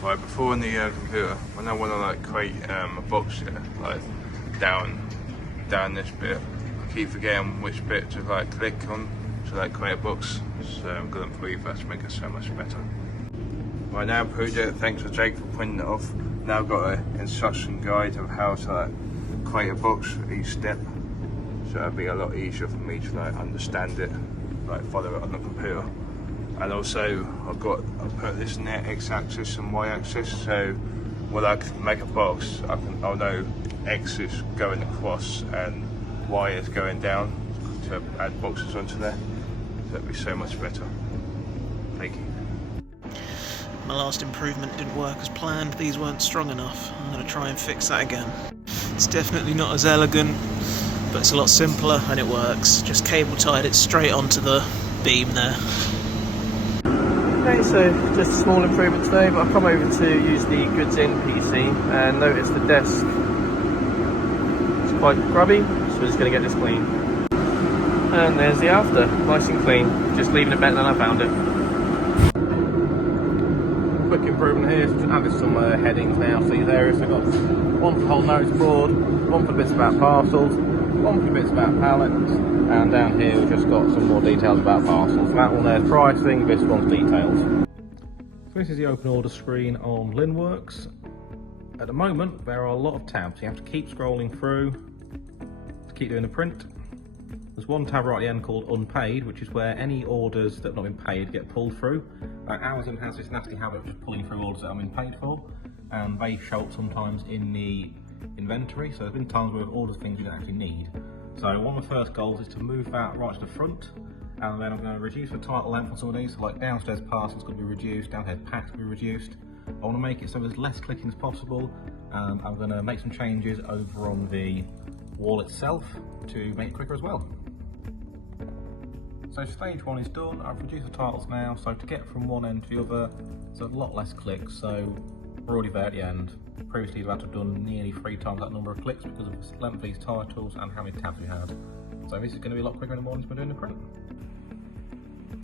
Right, before on the computer, when I want to like create a box here, like down this bit, I keep forgetting which bit to like click on to like create a box. So I'm gonna improve that to make it so much better. Right, now improved it. Thanks to Jake for printing it off. Now I've got an instruction guide of how to like create a box for each step. So it'll be a lot easier for me to like understand it, like follow it on the computer. And also I've put this in there, x-axis and y-axis, so when I make a box, I'll know x is going across and y is going down to add boxes onto there. So it'll be so much better. Thank you. My last improvement didn't work as planned, these weren't strong enough. I'm going to try and fix that again. It's definitely not as elegant, but it's a lot simpler and it works. Just cable tied it straight onto the beam there. Okay, so just a small improvement today, but I've come over to use the Goods In PC and notice the desk is quite grubby, so we're just going to get this clean. And there's the after, nice and clean, just leaving it better than I found it. Quick improvement here, so just added some headings now, see there, so I've got one for the whole notice board, one for the bits about parcels, one for the bits about pallets, and down here we've just got some more details about parcels. That one there's pricing, this one's details. So this is the open order screen on Linworks. At the moment there are a lot of tabs, you have to keep scrolling through to keep doing the print. There's one tab right at the end called Unpaid, which is where any orders that have not been paid get pulled through. Amazon has this nasty habit of just pulling through orders that haven't been paid for, and they show up sometimes in the inventory, so there's been times where we've ordered things we don't actually need. So one of the first goals is to move that right to the front, and then I'm going to reduce the title length on some of these, so like downstairs parcels could be reduced, downstairs packs could be reduced. I want to make it so there's less clicking as possible, and I'm going to make some changes over on the wall itself to make it quicker as well. So stage one is done. I've reduced the titles now, so to get from one end to the other, there's a lot less clicks, so we're already there at the end. Previously we've had to have done nearly 3 times that number of clicks because of the length of these titles and how many tabs we had. So this is going to be a lot quicker in the mornings when we're doing the print.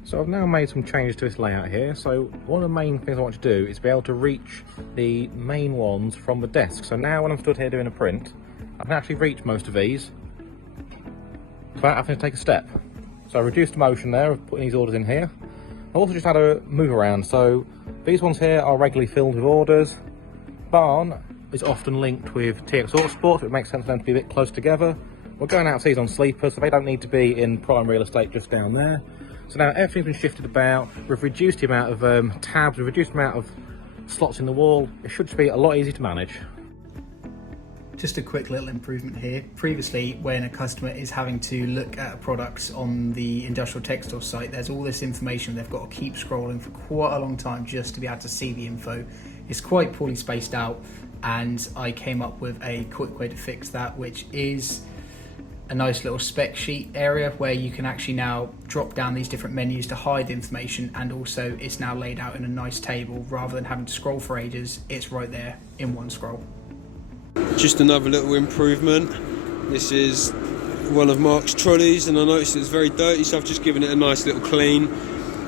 So I've now made some changes to this layout here. So one of the main things I want to do is be able to reach the main ones from the desk. So now when I'm stood here doing a print, I can actually reach most of these without having to take a step. So I reduced the motion there of putting these orders in here. I also just had a move around, so these ones here are regularly filled with orders. Barn is often linked with TX Autosport, so it makes sense for them to be a bit close together. We're going out to these on sleepers, so they don't need to be in prime real estate just down there. So now everything's been shifted about, we've reduced the amount of tabs, we've reduced the amount of slots in the wall. It should just be a lot easier to manage. Just a quick little improvement here. Previously, when a customer is having to look at a product on the industrial textile site, there's all this information they've got to keep scrolling for quite a long time just to be able to see the info. It's quite poorly spaced out, and I came up with a quick way to fix that, which is a nice little spec sheet area where you can actually now drop down these different menus to hide the information, and also it's now laid out in a nice table rather than having to scroll for ages. It's right there in one scroll. Just another little improvement. This is one of Mark's trolleys, and I noticed it's very dirty, so I've just given it a nice little clean.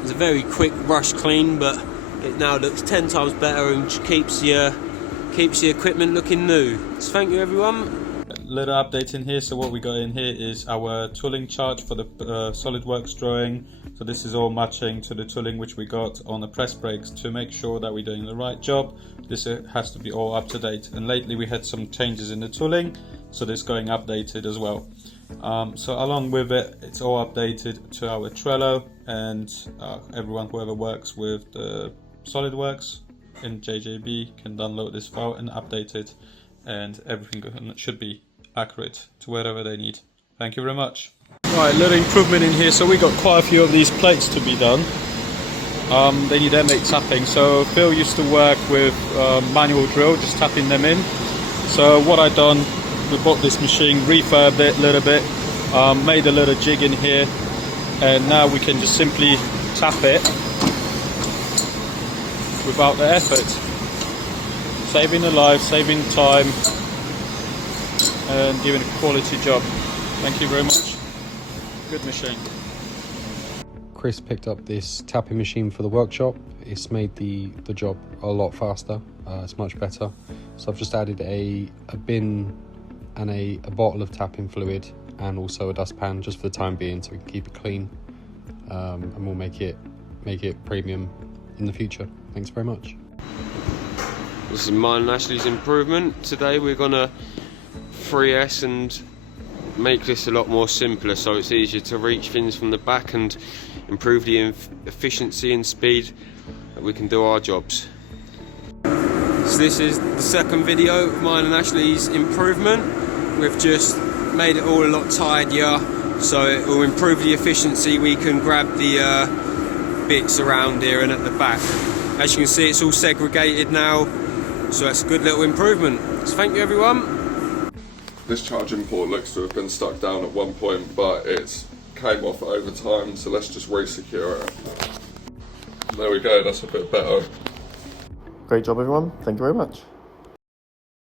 It's a very quick rush clean, but it now looks 10 times better and keeps the equipment looking new. So thank you everyone. Little update in here. So what we got in here is our tooling chart for the SolidWorks drawing. So this is all matching to the tooling which we got on the press brakes to make sure that we're doing the right job. This has to be all up to date, and lately we had some changes in the tooling, so this going updated as well. So along with it, it's all updated to our Trello, and everyone whoever works with the SolidWorks in JJB can download this file and update it, and everything should be accurate to wherever they need. Thank you very much. Right, little improvement in here. So we got quite a few of these plates to be done. They need M8 tapping. So Phil used to work with manual drill, just tapping them in. So what I done, we bought this machine, refurbed it a little bit, made a little jig in here, and now we can just simply tap it without the effort. Saving a life, saving time, and giving a quality job. Thank you very much. Good machine. Chris picked up this tapping machine for the workshop. it's made the job a lot faster. It's much better. So I've just added a bin and a bottle of tapping fluid and also a dustpan just for the time being, so we can keep it clean, and we'll make it premium in the future. Thanks very much. This is mine and Ashley's improvement. Today we're gonna 3S and make this a lot more simpler, so it's easier to reach things from the back and improve the efficiency and speed that we can do our jobs. So this is the second video of mine and Ashley's improvement. We've just made it all a lot tidier, so it will improve the efficiency. We can grab the bits around here and at the back. As you can see, it's all segregated now, so that's a good little improvement. So thank you, everyone. This charging port looks to have been stuck down at one point, but it came off over time, so let's just re-secure it. There we go, that's a bit better. Great job, everyone. Thank you very much.